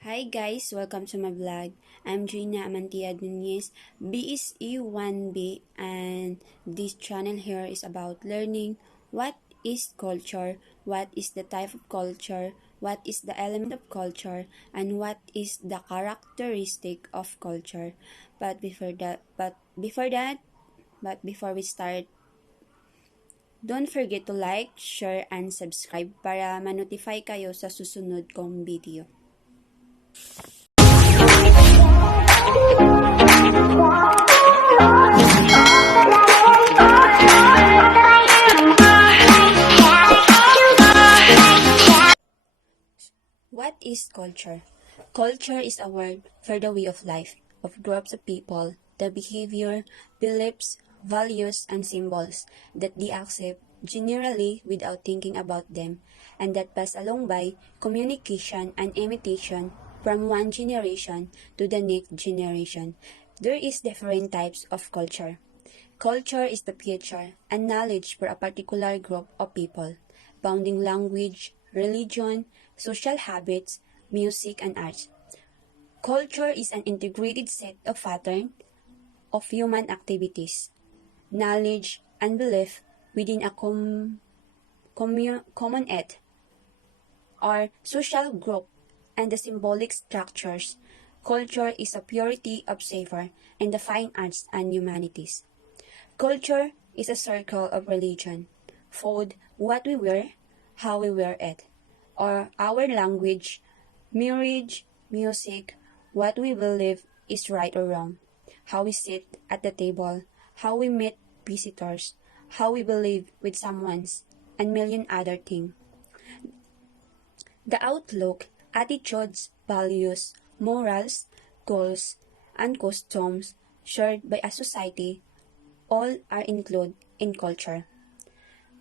Hi guys, welcome to my vlog. I'm Joyna Nioñez, BSE1B, and this channel here is about learning what is culture, what is the type of culture, what is the element of culture, and what is the characteristic of culture. Before we start, don't forget to like, share, and subscribe para ma-notify kayo sa susunod kong video. What is culture? Culture is a word for the way of life of groups of people, the behavior, beliefs, values, and symbols that they accept generally without thinking about them, and that pass along by communication and imitation from one generation to the next generation. There is different types of culture. Culture is the future and knowledge for a particular group of people, bounding language, religion, social habits, music, and arts. Culture is an integrated set of patterns of human activities, knowledge, and belief within a common eth or social group and the symbolic structures. Culture is a purity of savor in the fine arts and humanities. Culture is a circle of religion, food, what we wear, how we wear it, or our language, marriage, music, what we believe is right or wrong, how we sit at the table, how we meet visitors, how we believe with someone's, and million other things. The outlook, attitudes, values, morals, goals, and customs shared by a society all are included in culture.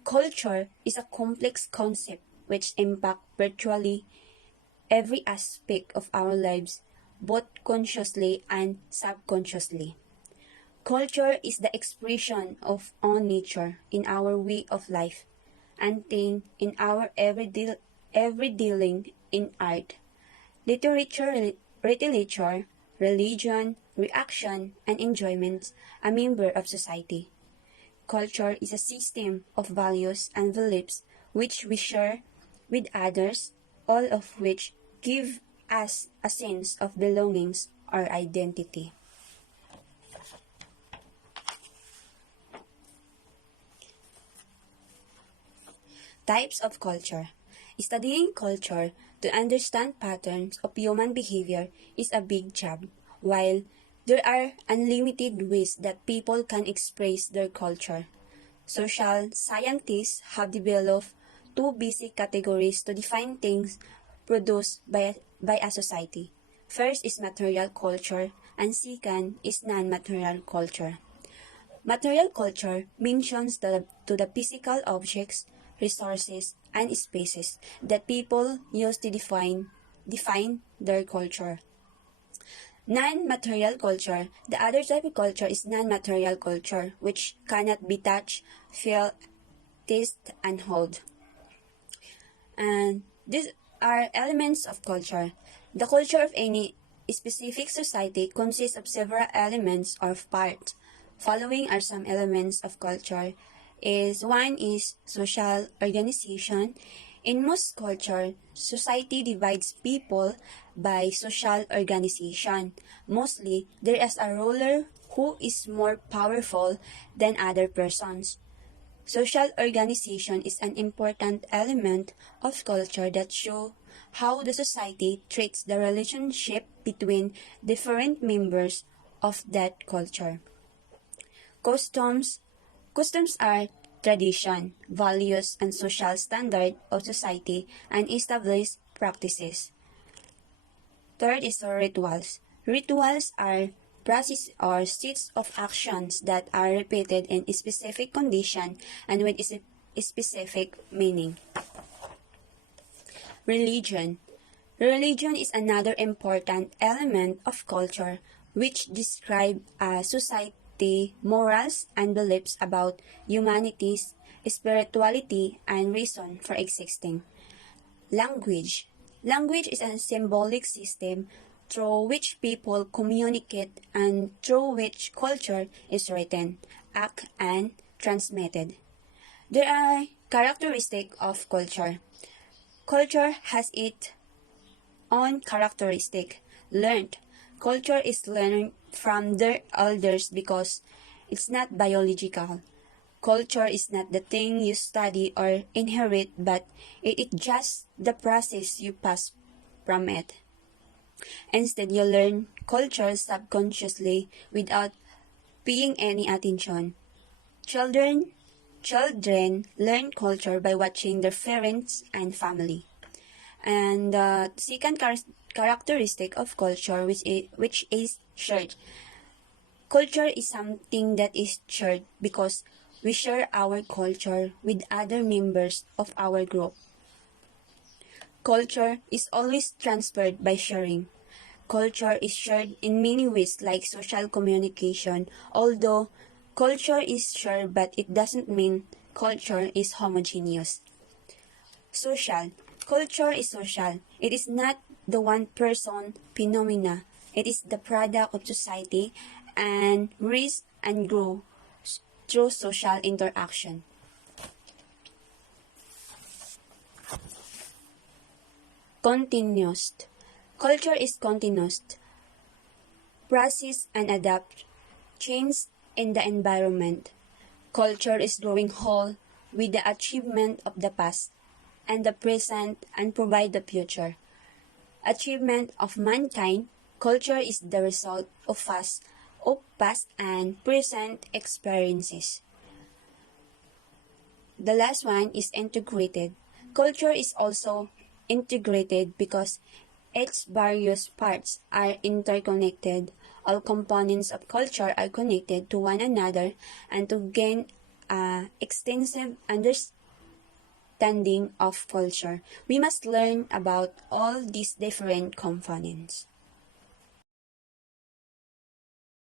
Culture is a complex concept which impacts virtually every aspect of our lives, both consciously and subconsciously. Culture is the expression of our nature in our way of life, and thing in our every dealing in art, literature, religion, reaction, and enjoyment, a member of society. Culture is a system of values and beliefs which we share with others, all of which give us a sense of belongings or identity. Types of culture. Studying culture to understand patterns of human behavior is a big job, while there are unlimited ways that people can express their culture. Social scientists have developed two basic categories to define things produced by a society. First is material culture, and second is non-material culture. Material culture mentions to the physical objects, resources, and spaces that people use to define their culture. Non-material culture. The other type of culture is non-material culture, which cannot be touched, feel, taste, and hold. And these are elements of culture. The culture of any specific society consists of several elements or parts. Following are some elements of culture. One is social organization. In most culture, society divides people by social organization. Mostly, there is a ruler who is more powerful than other persons. Social organization is an important element of culture that shows how the society treats the relationship between different members of that culture. Customs. Customs are tradition, values, and social standard of society and established practices. Third is rituals. Rituals are process or sets of actions that are repeated in a specific condition and with a specific meaning. Religion. Religion is another important element of culture which describes a society, morals, and beliefs about humanity's spirituality and reason for existing. Language. Language is a symbolic system through which people communicate and through which culture is written, acted, and transmitted. There are characteristics of culture. Culture has its own characteristic. Learned. Culture is learned from their elders because it's not biological. Culture is not the thing you study or inherit, but it is just the process you pass from it. Instead, you learn culture subconsciously without paying any attention. Children Children learn culture by watching their parents and family. And the second characteristic of culture, which is shared. Culture is something that is shared because we share our culture with other members of our group. Culture is always transferred by sharing. Culture is shared in many ways like social communication, although culture is shared but it doesn't mean culture is homogeneous. Social. Culture is social. It is not the one person phenomena. It is the product of society and rise and grow through social interaction. Continuous. Culture is continuous. Process and adapt. Change in the environment. Culture is growing whole with the achievement of the past and the present and provide the future. Achievement of mankind. Culture is the result of past and present experiences. The last one is integrated. Culture is also integrated because its various parts are interconnected. All components of culture are connected to one another, and to gain extensive understanding of culture, we must learn about all these different components.